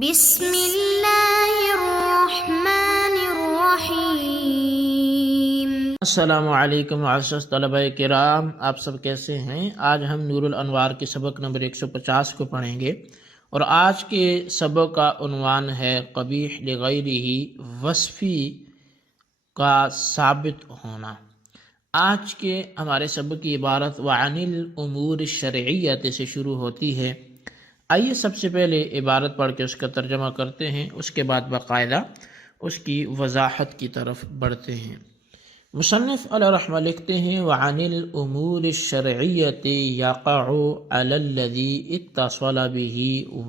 بسم اللہ الرحمن الرحیم۔ السلام علیکم معزز طلبہ کرام، آپ سب کیسے ہیں؟ آج ہم نور الانوار کے سبق نمبر 150 کو پڑھیں گے، اور آج کے سبق کا عنوان ہے قبیح لغیرہ، وصفی کا ثابت ہونا۔ آج کے ہمارے سبق کی عبارت وعن الامور الشرعیۃ سے شروع ہوتی ہے۔ آئیے سب سے پہلے عبارت پڑھ کے اس کا ترجمہ کرتے ہیں، اس کے بعد باقاعدہ اس کی وضاحت کی طرف بڑھتے ہیں۔ مصنف علیہ رحمہ لکھتے ہیں وعن الامور الشرعیۃ یقع علی الذی اتصل به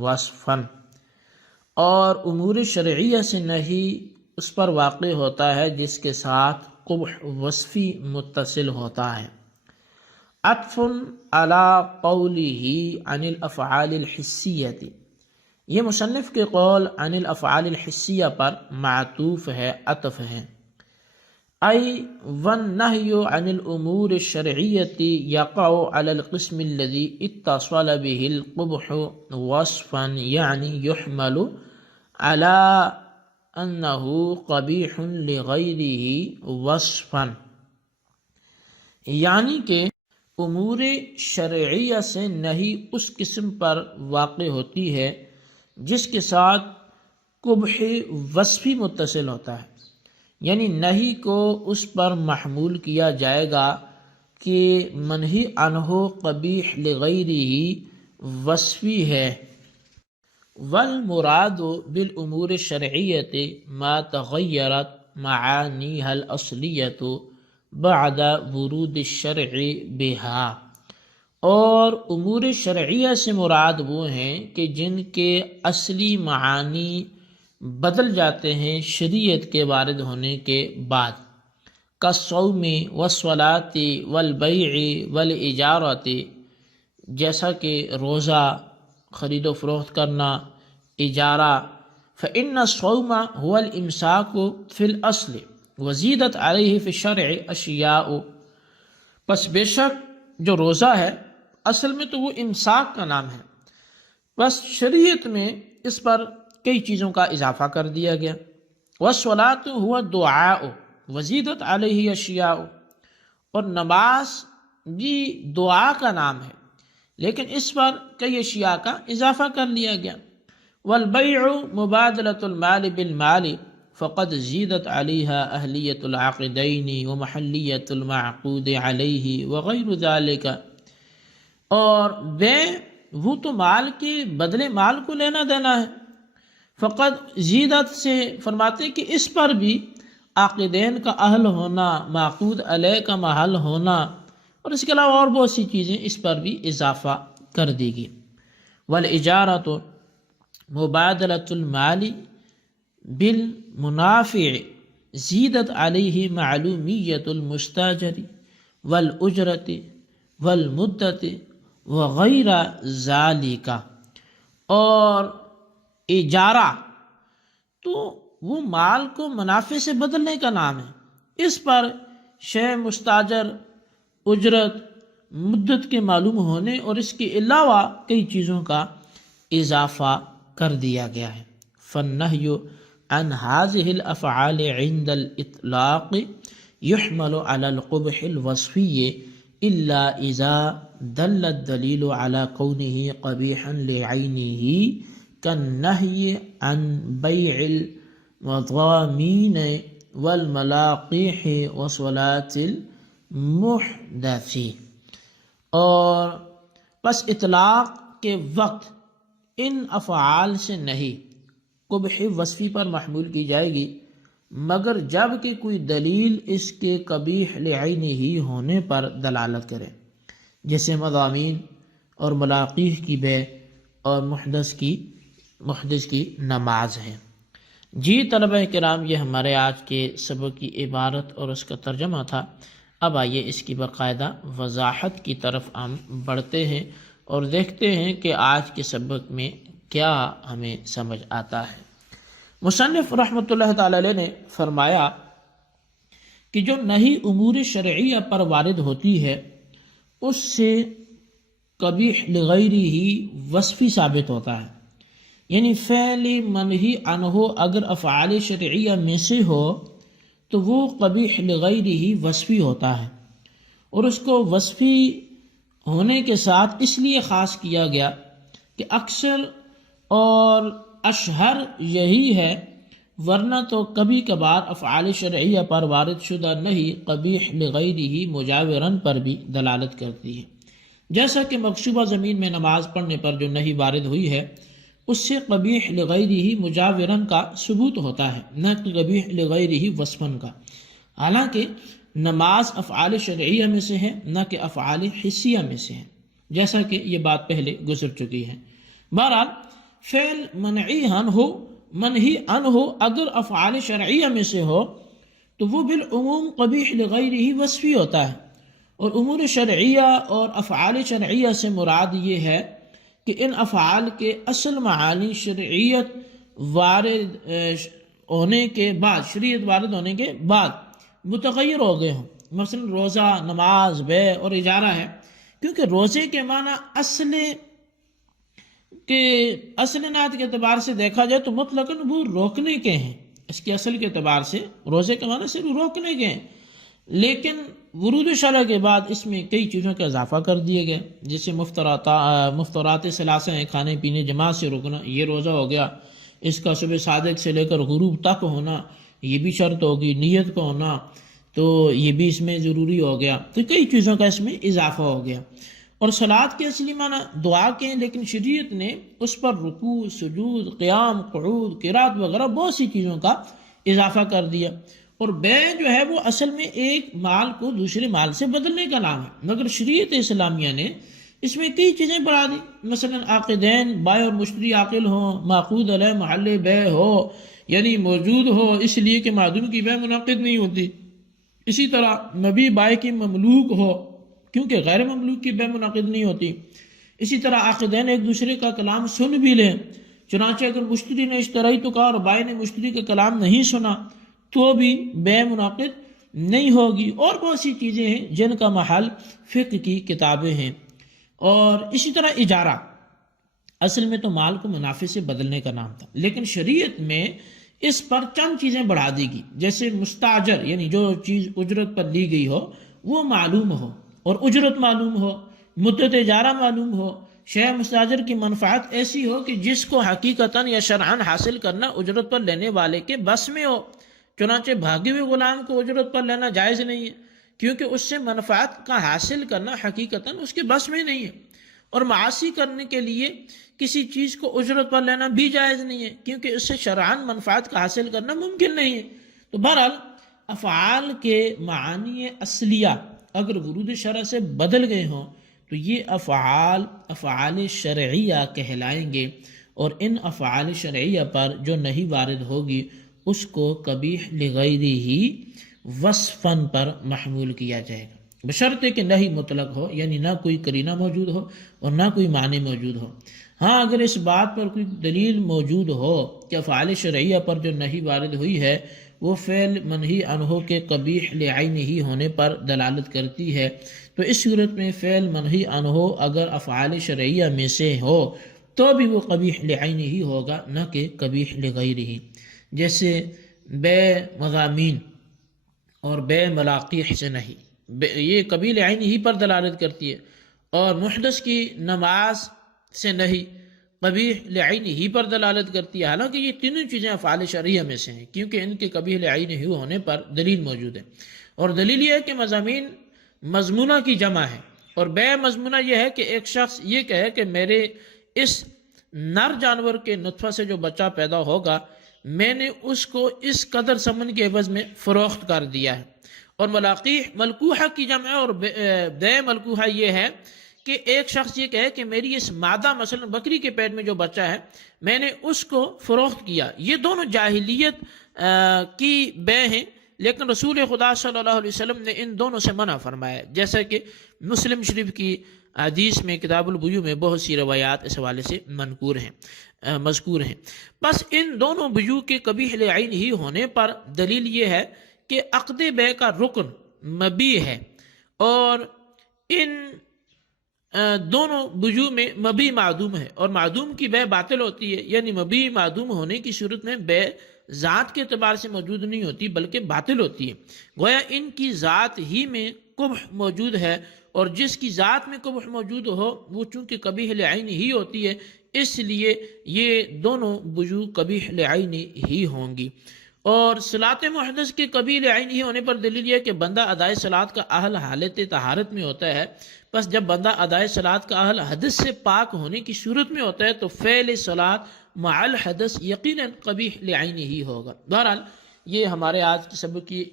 وصفا، اور امور شرعیہ سے نہیں اس پر واقع ہوتا ہے جس کے ساتھ قبح وصفی متصل ہوتا ہے۔ عطف علی قولہ عن الافعال الحسیۃ، یہ مصنف کے قول عن الافعال الحسیہ پر معطوف ہے، عطف ہے۔ ای والنہی عن الامور الشرعیۃ یقع علی القسم الذی اتصل به القبح وصفا، یعنی یحمل علی انہ قبیح لغیرہ وصفا، یعنی کہ امور شرعیہ سے نہیں اس قسم پر واقع ہوتی ہے جس کے ساتھ قبح وصفی متصل ہوتا ہے، یعنی نہیں کو اس پر محمول کیا جائے گا کہ منہی عنہ قبیح لغیرہ وصفی ہے۔ والمراد بالامور الشرعیۃ ما تغیرت معانیها الاصلیۃ بعد ورود الشرع بہا، اور امور شرعیہ سے مراد وہ ہیں کہ جن کے اصلی معانی بدل جاتے ہیں شریعت کے وارد ہونے کے بعد، کالصوم والصلاۃ والبیع والاجارۃ، جیسا کہ روزہ، خرید و فروخت کرنا، اجارہ۔ فإن الصوم هو الامساک فی الاصل وزیدت علیہ فی الشرع اشیاء، پس بے شک جو روزہ ہے اصل میں تو وہ امساک کا نام ہے، بس شریعت میں اس پر کئی چیزوں کا اضافہ کر دیا گیا۔ والصلاۃ هو الدعاء وزیدت علیہ اشیاء، اور نماز بھی دعا کا نام ہے لیکن اس پر کئی اشیاء کا اضافہ کر لیا گیا۔ والبیع مبادلۃ المال بالمال فقد زیدت علیہا اہلیت العقدین ومحلیت المعقود علیہ وغیر ذالک، اور بے وہ تو مال کے بدلے مال کو لینا دینا ہے۔ فقد زیدت سے فرماتے کہ اس پر بھی عاقدین کا اہل ہونا، معقود علیہ کا محل ہونا، اور اس کے علاوہ اور بہت سی چیزیں اس پر بھی اضافہ کر دی گئی۔ والاجارۃ مبادلۃ المال بالمنافع زیدت علیہ معلومیت المستاجر والاجرت والمدت وغیر ذالک، اور اجارہ تو وہ مال کو منافع سے بدلنے کا نام ہے، اس پر شے مستاجر، اجرت، مدت کے معلوم ہونے اور اس کے علاوہ کئی چیزوں کا اضافہ کر دیا گیا ہے۔ فالنہی عن هذه الافعال عند الاطلاق يحمل على القبح الوصفی الا اذا دل الدلیل على كونه قبیحا لعینه كالنہی عن بیع المضامین والملاقیح وصلاة المحدث، اور پس اطلاق کے وقت ان افعال سے نہیں قبح وصفی پر محمول کی جائے گی مگر جب کہ کوئی دلیل اس کے قبیح لعینہ ہی ہونے پر دلالت کرے، جیسے مضامین اور ملاقیح کی بیع اور محدث کی نماز ہے۔ جی طلبہ کرام، یہ ہمارے آج کے سبق کی عبارت اور اس کا ترجمہ تھا۔ اب آئیے اس کی باقاعدہ وضاحت کی طرف ہم بڑھتے ہیں اور دیکھتے ہیں کہ آج کے سبق میں کیا ہمیں سمجھ آتا ہے۔ مصنف رحمۃ اللہ تعالی علیہ نے فرمایا کہ جو نہیں امور شرعیہ پر وارد ہوتی ہے اس سے قبیح لغیرہ وصفی ثابت ہوتا ہے، یعنی فعل منہی عنہ اگر افعال شرعیہ میں سے ہو تو وہ قبیح لغیرہ وصفی ہوتا ہے، اور اس کو وصفی ہونے کے ساتھ اس لیے خاص کیا گیا کہ اکثر اور اشہر یہی ہے، ورنہ تو کبھی کبھار افعال شرعیہ پر وارد شدہ نہیں قبیح لغیرہ مجاورن پر بھی دلالت کرتی ہے، جیسا کہ مغصوبہ زمین میں نماز پڑھنے پر جو نہیں وارد ہوئی ہے اس سے قبیح لغیرہ مجاورن کا ثبوت ہوتا ہے، نہ کہ قبیح لغیرہ وصفن کا، حالانکہ نماز افعال شرعیہ میں سے ہے نہ کہ افعال حسیہ میں سے ہے، جیسا کہ یہ بات پہلے گزر چکی ہے۔ بہرحال فعل منہی عنہ ہو اگر افعال شرعیہ میں سے ہو تو وہ بالعموم قبیح لغیرہ وصفی ہوتا ہے، اور امور شرعیہ اور افعال شرعیہ سے مراد یہ ہے کہ ان افعال کے اصل معانی شرعیت وارد ہونے کے بعد متغیر ہو گئے ہوں، مثلا روزہ، نماز، بیع اور اجارہ ہے، کیونکہ روزے کے معنی اصل نعت کے اعتبار سے دیکھا جائے تو مطلقاً وہ روکنے کے ہیں، اس کے اصل کے اعتبار سے روزے کے معنی صرف روکنے کے ہیں، لیکن ورود شرع کے بعد اس میں کئی چیزوں کا اضافہ کر دیے گئے، جیسے مفطرات ثلاثہ ہیں، کھانے پینے جماعت سے رکنا، یہ روزہ ہو گیا، اس کا صبح صادق سے لے کر غروب تک ہونا یہ بھی شرط ہوگی، نیت کا ہونا تو یہ بھی اس میں ضروری ہو گیا، تو کئی چیزوں کا اس میں اضافہ ہو گیا۔ اور صلاۃ کے اصلی معنی دعا کے ہیں، لیکن شریعت نے اس پر رکوع، سجود، قیام، قعود، قرات وغیرہ بہت سی چیزوں کا اضافہ کر دیا۔ اور بیع جو ہے وہ اصل میں ایک مال کو دوسرے مال سے بدلنے کا نام ہے، مگر شریعت اسلامیہ نے اس میں کئی چیزیں بڑھا دی، مثلا عاقدین بائع اور مشتری عاقل ہوں، معقود علیہ محل بیع ہو یعنی موجود ہو، اس لیے کہ معدوم کی بیع منعقد نہیں ہوتی، اسی طرح نبی بائع کی مملوک ہو کیونکہ غیر مملوک کی بیع منعقد نہیں ہوتی، اسی طرح عاقدین ایک دوسرے کا کلام سن بھی لیں، چنانچہ اگر مشتری نے اشترائی تو کہا اور بائع نے مشتری کا کلام نہیں سنا تو بھی بیع منعقد نہیں ہوگی، اور بہت سی چیزیں ہیں جن کا محل فقہ کی کتابیں ہیں۔ اور اسی طرح اجارہ اصل میں تو مال کو منافع سے بدلنے کا نام تھا، لیکن شریعت میں اس پر چند چیزیں بڑھا دی گئی، جیسے مستاجر یعنی جو چیز اجرت پر لی گئی ہو وہ معلوم ہو اور اجرت معلوم ہو، مدت اجارہ معلوم ہو، شے مستاجر کی منفعت ایسی ہو کہ جس کو حقیقتاً یا شرعاً حاصل کرنا اجرت پر لینے والے کے بس میں ہو، چنانچہ بھاگے ہوئے غلام کو اجرت پر لینا جائز نہیں ہے، کیونکہ اس سے منفعت کا حاصل کرنا حقیقتاً اس کے بس میں نہیں ہے، اور معاصی کرنے کے لیے کسی چیز کو اجرت پر لینا بھی جائز نہیں ہے، کیونکہ اس سے شرعاً منفعت کا حاصل کرنا ممکن نہیں ہے۔ تو بہرحال افعال کے معانی اصلیہ اگر ورود شرع سے بدل گئے ہوں تو یہ افعال شرعیہ کہلائیں گے، اور ان افعال شرعیہ پر جو نہیں وارد ہوگی اس کو قبیح لغیرہ وصفاً پر محمول کیا جائے گا، بشرطے کہ نہیں مطلق ہو، یعنی نہ کوئی قرینہ موجود ہو اور نہ کوئی معنی موجود ہو۔ ہاں اگر اس بات پر کوئی دلیل موجود ہو کہ افعال شرعیہ پر جو نہیں وارد ہوئی ہے وہ فعل منہی عنہ کے قبیح لعینہ ہونے پر دلالت کرتی ہے، تو اس صورت میں فعل منہی عنہ اگر افعال شرعیہ میں سے ہو تو بھی وہ قبیح لعینہ ہوگا نہ کہ قبیح لغیرہ، جیسے بیع مضامین اور بیع ملاقیح سے نہیں، یہ قبیح لعینہ پر دلالت کرتی ہے، اور محدث کی نماز سے نہیں قبیح لعینہ پر دلالت کرتی ہے، حالانکہ یہ تینوں چیزیں افعال شرعیہ میں سے ہیں کیونکہ ان کے قبیح لعینہ ہونے پر دلیل موجود ہے، اور دلیل یہ ہے کہ مضامین مضمونہ کی جمع ہے، اور بیع مضمونہ یہ ہے کہ ایک شخص یہ کہے کہ میرے اس نر جانور کے نطفہ سے جو بچہ پیدا ہوگا میں نے اس کو اس قدر ثمن کے عوض میں فروخت کر دیا ہے، اور ملاقیح ملکوحہ کی جمع ہے، اور بیع ملکوحہ یہ ہے کہ ایک شخص یہ کہے کہ میری اس مادہ مثلا بکری کے پیٹ میں جو بچہ ہے میں نے اس کو فروخت کیا، یہ دونوں جاہلیت کی بیع ہیں، لیکن رسول خدا صلی اللہ علیہ وسلم نے ان دونوں سے منع فرمایا، جیسا کہ مسلم شریف کی حدیث میں کتاب البیوع میں بہت سی روایات اس حوالے سے مذکور ہیں۔ بس ان دونوں بیوع کے قبیح لعینہ ہونے پر دلیل یہ ہے کہ عقد بیع کا رکن مبیع ہے، اور ان دونوں وجوہ میں مبی معدوم ہے، اور معدوم کی بے باطل ہوتی ہے، یعنی مبی معدوم ہونے کی صورت میں بے ذات کے اعتبار سے موجود نہیں ہوتی بلکہ باطل ہوتی ہے، گویا ان کی ذات ہی میں قبح موجود ہے، اور جس کی ذات میں قبح موجود ہو وہ چونکہ قبیح لعین ہی ہوتی ہے، اس لیے یہ دونوں وجوہ قبیح لعین ہی ہوں گی۔ اور صلاۃ محدث کے قبیح لعین ہی ہونے پر دلیل یہ ہے کہ بندہ ادائے صلاۃ کا اہل حالت طہارت میں ہوتا ہے، بس جب بندہ ادائے صلاۃ کا اہل حدث سے پاک ہونے کی صورت میں ہوتا ہے تو فعل صلاۃ مع الحدث یقیناً قبیح لعین ہی ہوگا۔ بہرحال یہ ہمارے آج کی سبق کی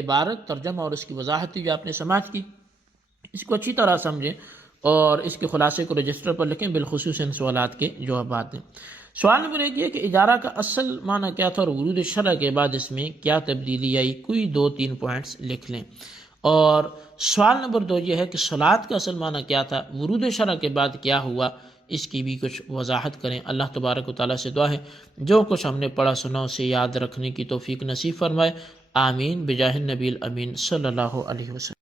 عبارت، ترجمہ اور اس کی وضاحت تھی جو آپ نے سماعت کی، اس کو اچھی طرح سمجھیں اور اس کے خلاصے کو رجسٹر پر لکھیں، بالخصوص ان سوالات کے جوابات دیں۔ سوال نمبر 1 یہ کہ اجارہ کا اصل معنی کیا تھا اور ورود شرع کے بعد اس میں کیا تبدیلی آئی، کوئی 2-3 پوائنٹس لکھ لیں۔ اور سوال نمبر 2 یہ ہے کہ صلاۃ کا اصل معنی کیا تھا، ورود شرع کے بعد کیا ہوا، اس کی بھی کچھ وضاحت کریں۔ اللہ تبارک و تعالیٰ سے دعا ہے جو کچھ ہم نے پڑھا سنا اسے یاد رکھنے کی توفیق نصیب فرمائے، آمین بجاہ النبی الامین صلی اللہ علیہ وسلم۔